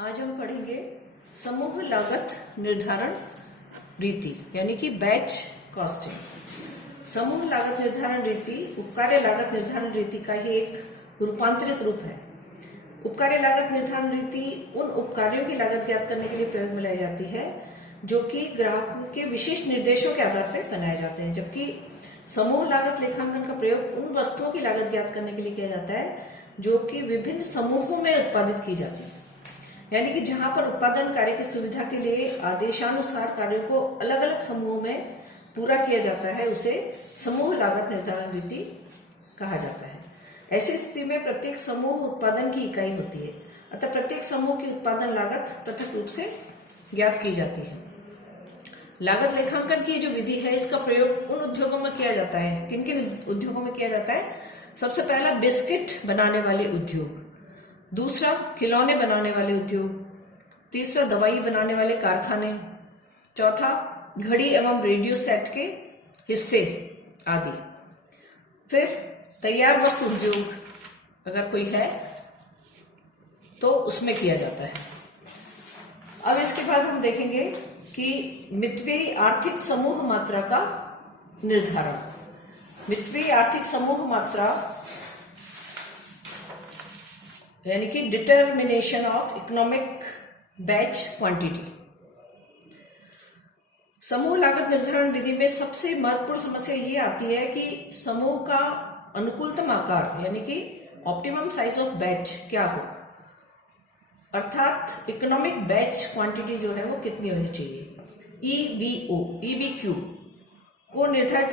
आज हम पढ़ेंगे समूह लागत निर्धारण रीति यानी कि बैच कॉस्टिंग। समूह लागत निर्धारण रीति उपकार्य लागत निर्धारण रीति का ही एक रूपांतरित रूप है। उपकार्य लागत निर्धारण रीति उन उपकार्यों की लागत ज्ञात करने के लिए प्रयोग में लाई जाती है जो कि ग्राहकों के विशिष्ट निर्देशों के आधार पर बनाए जाते हैं, जबकि समूह लागत लेखांकन का प्रयोग उन वस्तुओं की लागत ज्ञात करने के लिए किया जाता है जो कि विभिन्न समूहों में उत्पादित की जाती है। यानी कि जहां पर उत्पादन कार्य की सुविधा के लिए आदेशानुसार कार्यों को अलग अलग समूहों में पूरा किया जाता है, उसे समूह लागत निर्धारण रीति कहा जाता है। ऐसी स्थिति में प्रत्येक समूह उत्पादन की इकाई होती है, अतः प्रत्येक समूह की उत्पादन लागत पृथक रूप से ज्ञात की जाती है। लागत लेखांकन की जो विधि है इसका प्रयोग उन उद्योगों में किया जाता है। किन किन उद्योगों में किया जाता है? सबसे पहला बिस्किट बनाने वाले उद्योग, दूसरा खिलौने बनाने वाले उद्योग, तीसरा दवाई बनाने वाले कारखाने, चौथा घड़ी एवं रेडियो सेट के हिस्से आदि। फिर तैयार वस्तु उद्योग अगर कोई है तो उसमें किया जाता है। अब इसके बाद हम देखेंगे कि मितव्ययी आर्थिक समूह मात्रा का निर्धारण। मितव्ययी आर्थिक समूह मात्रा यानी कि determination of economic batch quantity. समूह लागत निर्धारण विधि में सबसे महत्वपूर्ण समस्या ये आती है कि समूह का अनुकूलतम आकार यानी कि ऑप्टिमम साइज ऑफ बैच क्या हो, अर्थात इकोनॉमिक बैच क्वांटिटी जो है वो कितनी होनी चाहिए। EBQ को निर्धारित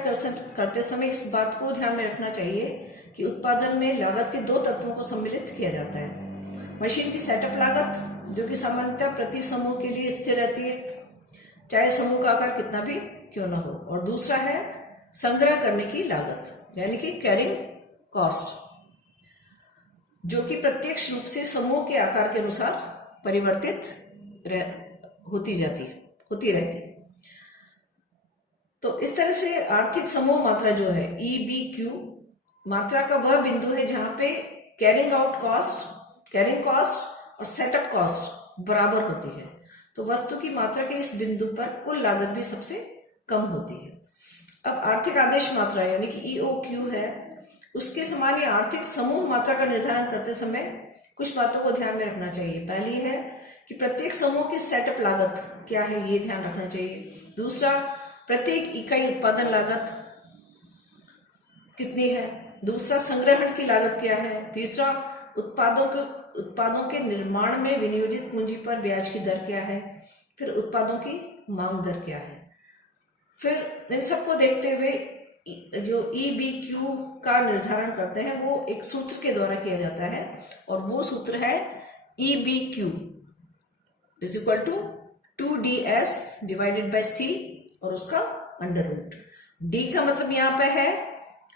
करते समय इस बात को ध्यान में रखना चाहिए कि उत्पादन में लागत के दो तत्वों को सम्मिलित किया जाता है। मशीन की सेटअप लागत जो कि सामान्यतः प्रति समूह के लिए स्थिर रहती है, चाहे समूह का आकार कितना भी क्यों ना हो, और दूसरा है संग्रह करने की लागत यानी कि कैरिंग कॉस्ट, जो कि प्रत्यक्ष रूप से समूह के आकार के अनुसार परिवर्तित होती रहती है। तो इस तरह से आर्थिक समूह मात्रा जो है EBQ मात्रा का वह बिंदु है जहां पे कैरिंग कॉस्ट और सेटअप कॉस्ट बराबर होती है। तो वस्तु की मात्रा के इस बिंदु पर कुल लागत भी सबसे कम होती है। अब आर्थिक आदेश मात्रा यानी कि EOQ है, उसके समान ही आर्थिक समूह मात्रा का निर्धारण करते समय कुछ बातों को ध्यान में रखना चाहिए। पहली है कि प्रत्येक समूह की सेटअप लागत क्या है, ये ध्यान रखना चाहिए। दूसरा, प्रत्येक इकाई उत्पादन लागत कितनी है। दूसरा, संग्रहण की लागत क्या है। तीसरा, उत्पादों के निर्माण में विनियोजित पूंजी पर ब्याज की दर क्या है। फिर उत्पादों की मांग दर क्या है। फिर इन सबको देखते हुए जो EBQ का निर्धारण करते हैं वो एक सूत्र के द्वारा किया जाता है, और वो सूत्र है EBQ = 2DS / C और उसका √ D का मतलब यहाँ पे है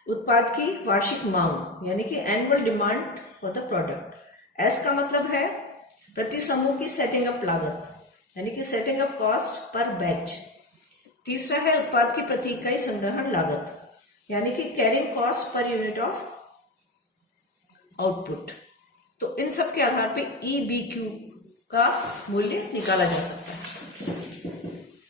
उत्पाद की वार्षिक मांग यानी कि annual demand for the product. S का मतलब है प्रति समूह की सेटिंग अप लागत यानी कि setting up cost per batch. तीसरा है उत्पाद की प्रति इकाई संग्रहण लागत यानी कि carrying cost per unit of output. तो इन सब के आधार पे EBQ का मूल्य निकाला जा सकता है।